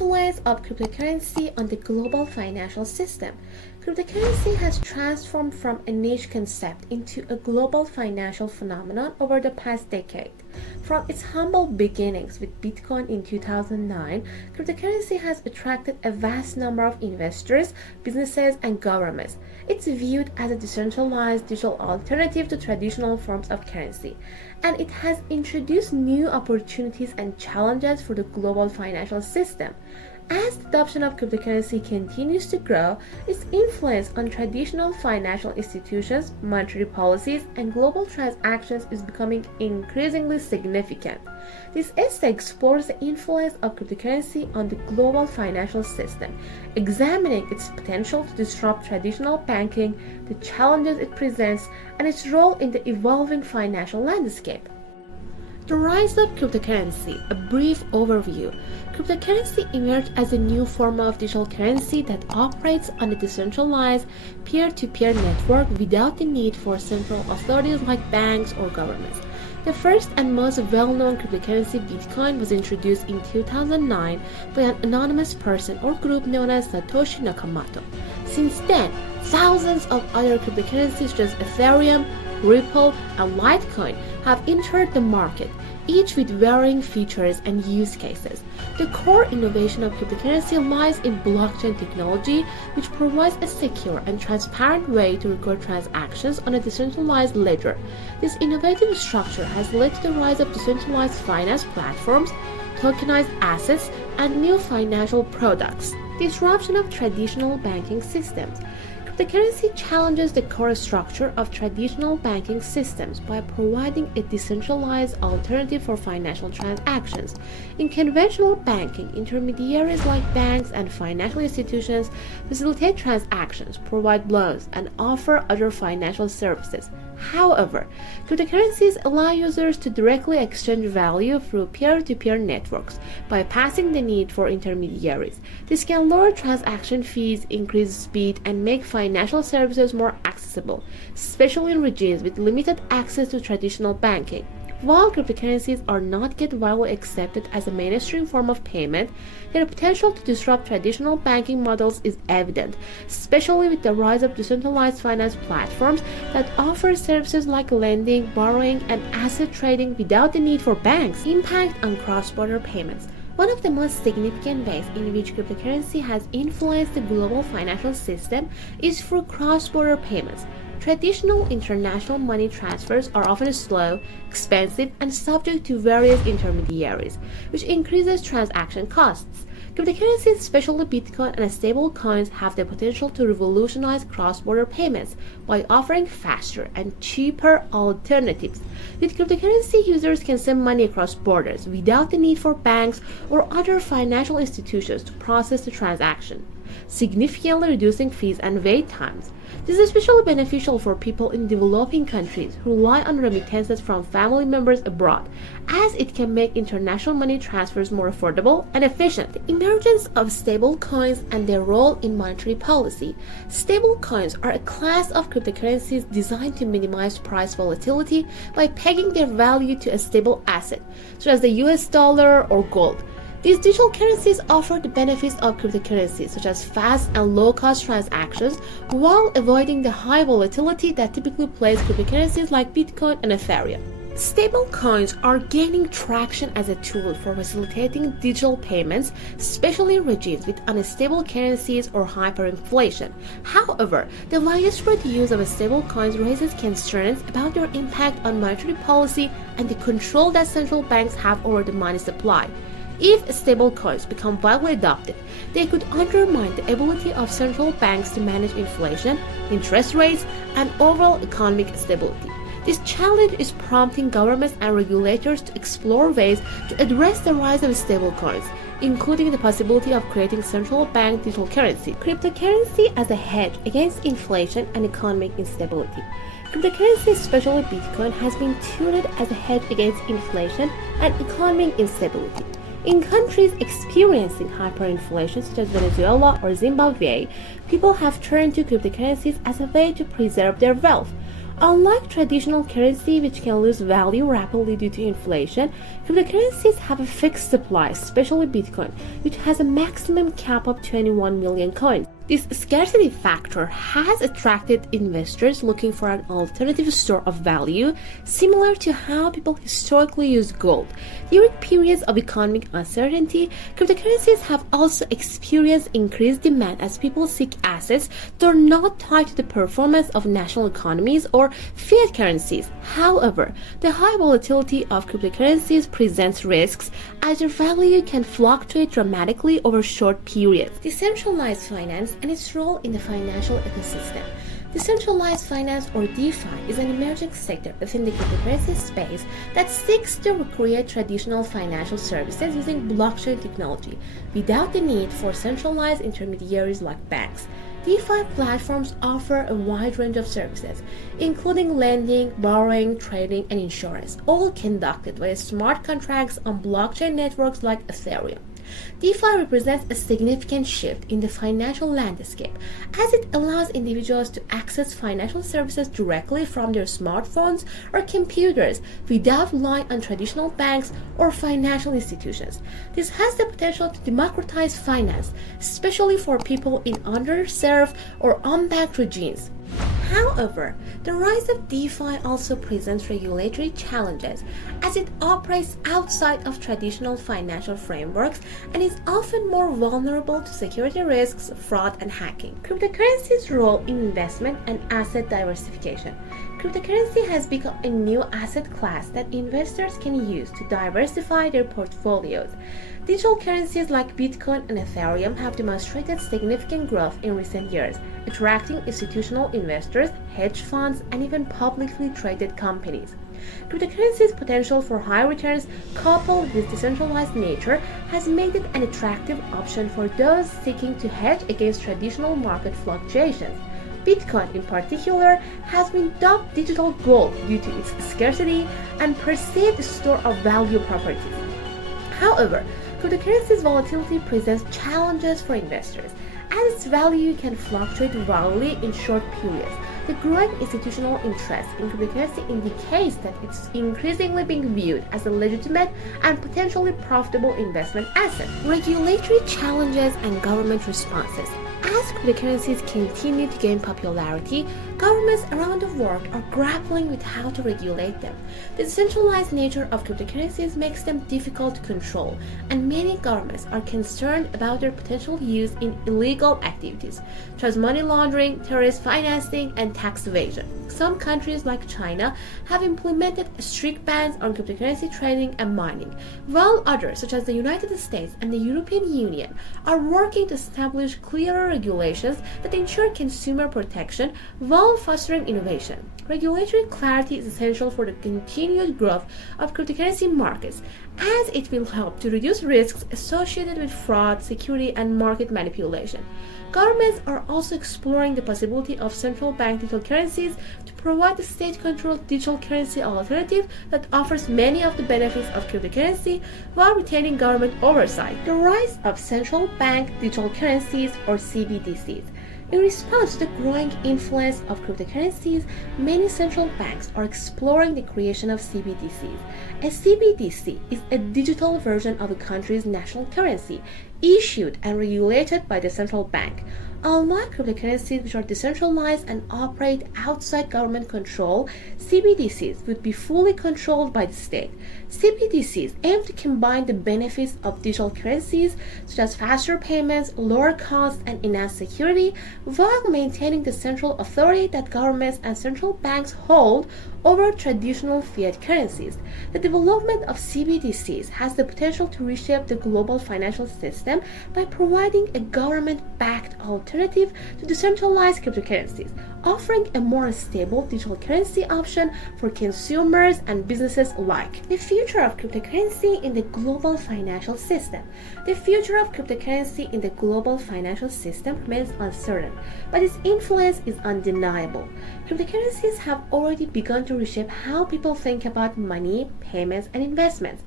Influence of cryptocurrency on the global financial system. Cryptocurrency has transformed from a niche concept into a global financial phenomenon over the past decade. From its humble beginnings with Bitcoin in 2009, cryptocurrency has attracted a vast number of investors, businesses, and governments. It's viewed as a decentralized digital alternative to traditional forms of currency, and it has introduced new opportunities and challenges for the global financial system. As the adoption of cryptocurrency continues to grow, its influence on traditional financial institutions, monetary policies, and global transactions is becoming increasingly significant. This essay explores the influence of cryptocurrency on the global financial system, examining its potential to disrupt traditional banking, the challenges it presents, and its role in the evolving financial landscape. The rise of cryptocurrency, a brief overview. Cryptocurrency emerged as a new form of digital currency that operates on a decentralized, peer-to-peer network without the need for central authorities like banks or governments. The first and most well-known cryptocurrency, Bitcoin, was introduced in 2009 by an anonymous person or group known as Satoshi Nakamoto. Since then, thousands of other cryptocurrencies such as Ethereum, Ripple, and Litecoin have entered the market, each with varying features and use cases. The core innovation of cryptocurrency lies in blockchain technology, which provides a secure and transparent way to record transactions on a decentralized ledger. This innovative structure has led to the rise of decentralized finance platforms, tokenized assets, and new financial products. Disruption of traditional banking systems. Cryptocurrency challenges the core structure of traditional banking systems by providing a decentralized alternative for financial transactions. In conventional banking, intermediaries like banks and financial institutions facilitate transactions, provide loans, and offer other financial services. However, cryptocurrencies allow users to directly exchange value through peer-to-peer networks, bypassing the need for intermediaries. This can lower transaction fees, increase speed, and make financial services more accessible, especially in regions with limited access to traditional banking. While cryptocurrencies are not yet widely accepted as a mainstream form of payment, their potential to disrupt traditional banking models is evident, especially with the rise of decentralized finance platforms that offer services like lending, borrowing, and asset trading without the need for banks. Impact on cross-border payments. One of the most significant ways in which cryptocurrency has influenced the global financial system is through cross-border payments. Traditional international money transfers are often slow, expensive, and subject to various intermediaries, which increases transaction costs. Cryptocurrencies, especially Bitcoin and stablecoins, have the potential to revolutionize cross-border payments by offering faster and cheaper alternatives. With cryptocurrency, users can send money across borders without the need for banks or other financial institutions to process the transaction, significantly reducing fees and wait times. This is especially beneficial for people in developing countries who rely on remittances from family members abroad, as it can make international money transfers more affordable and efficient. The emergence of stablecoins and their role in monetary policy. Stablecoins are a class of cryptocurrencies designed to minimize price volatility by pegging their value to a stable asset, such as the US dollar or gold. These digital currencies offer the benefits of cryptocurrencies, such as fast and low-cost transactions, while avoiding the high volatility that typically plagues cryptocurrencies like Bitcoin and Ethereum. Stablecoins are gaining traction as a tool for facilitating digital payments, especially in regions with unstable currencies or hyperinflation. However, the widespread use of stablecoins raises concerns about their impact on monetary policy and the control that central banks have over the money supply. If stablecoins become widely adopted, they could undermine the ability of central banks to manage inflation, interest rates, and overall economic stability. This challenge is prompting governments and regulators to explore ways to address the rise of stablecoins, including the possibility of creating central bank digital currency. Cryptocurrency as a hedge against inflation and economic instability. Cryptocurrency, especially Bitcoin, has been touted as a hedge against inflation and economic instability. In countries experiencing hyperinflation such as Venezuela or Zimbabwe, people have turned to cryptocurrencies as a way to preserve their wealth. Unlike traditional currency, which can lose value rapidly due to inflation, cryptocurrencies have a fixed supply, especially Bitcoin, which has a maximum cap of 21 million coins. This scarcity factor has attracted investors looking for an alternative store of value, similar to how people historically used gold. During periods of economic uncertainty, cryptocurrencies have also experienced increased demand as people seek assets that are not tied to the performance of national economies or fiat currencies. However, the high volatility of cryptocurrencies presents risks as their value can fluctuate dramatically over short periods. Decentralized finance and its role in the financial ecosystem. Decentralized finance, or DeFi, is an emerging sector within the cryptocurrency space that seeks to recreate traditional financial services using blockchain technology without the need for centralized intermediaries like banks. DeFi platforms offer a wide range of services, including lending, borrowing, trading, and insurance, all conducted via smart contracts on blockchain networks like Ethereum. DeFi represents a significant shift in the financial landscape as it allows individuals to access financial services directly from their smartphones or computers without relying on traditional banks or financial institutions. This has the potential to democratize finance, especially for people in underserved or unbanked regions. However, the rise of DeFi also presents regulatory challenges as it operates outside of traditional financial frameworks and is often more vulnerable to security risks, fraud, and hacking. Cryptocurrency's role in investment and asset diversification. Cryptocurrency has become a new asset class that investors can use to diversify their portfolios. Digital currencies like Bitcoin and Ethereum have demonstrated significant growth in recent years, attracting institutional investors, hedge funds, and even publicly traded companies. Cryptocurrency's potential for high returns, coupled with decentralized nature, has made it an attractive option for those seeking to hedge against traditional market fluctuations. Bitcoin, in particular, has been dubbed digital gold due to its scarcity and perceived store of value properties. However, cryptocurrency's volatility presents challenges for investors, as its value can fluctuate wildly in short periods. The growing institutional interest in cryptocurrency indicates that it's increasingly being viewed as a legitimate and potentially profitable investment asset. Regulatory challenges and government responses. As cryptocurrencies continue to gain popularity, governments around the world are grappling with how to regulate them. The decentralized nature of cryptocurrencies makes them difficult to control, and many governments are concerned about their potential use in illegal activities, such as money laundering, terrorist financing, and tax evasion. Some countries like China have implemented strict bans on cryptocurrency trading and mining, while others, such as the United States and the European Union, are working to establish clearer regulations that ensure consumer protection while fostering innovation. Regulatory clarity is essential for the continued growth of cryptocurrency markets, as it will help to reduce risks associated with fraud, security, and market manipulation. Governments are also exploring the possibility of central bank digital currencies to provide a state-controlled digital currency alternative that offers many of the benefits of cryptocurrency while retaining government oversight. The rise of central bank digital currencies, or CBDCs. In response to the growing influence of cryptocurrencies, many central banks are exploring the creation of CBDCs. A CBDC is a digital version of a country's national currency, issued and regulated by the central bank. Unlike cryptocurrencies, which are decentralized and operate outside government control, CBDCs would be fully controlled by the state. CBDCs aim to combine the benefits of digital currencies, such as faster payments, lower costs, and enhanced security, while maintaining the central authority that governments and central banks hold over traditional fiat currencies. The development of CBDCs has the potential to reshape the global financial system by providing a government-backed alternative to decentralized cryptocurrencies, offering a more stable digital currency option for consumers and businesses alike. The future of cryptocurrency in the global financial system. The future of cryptocurrency in the global financial system remains uncertain, but its influence is undeniable. Cryptocurrencies have already begun to reshape how people think about money, payments, and investments.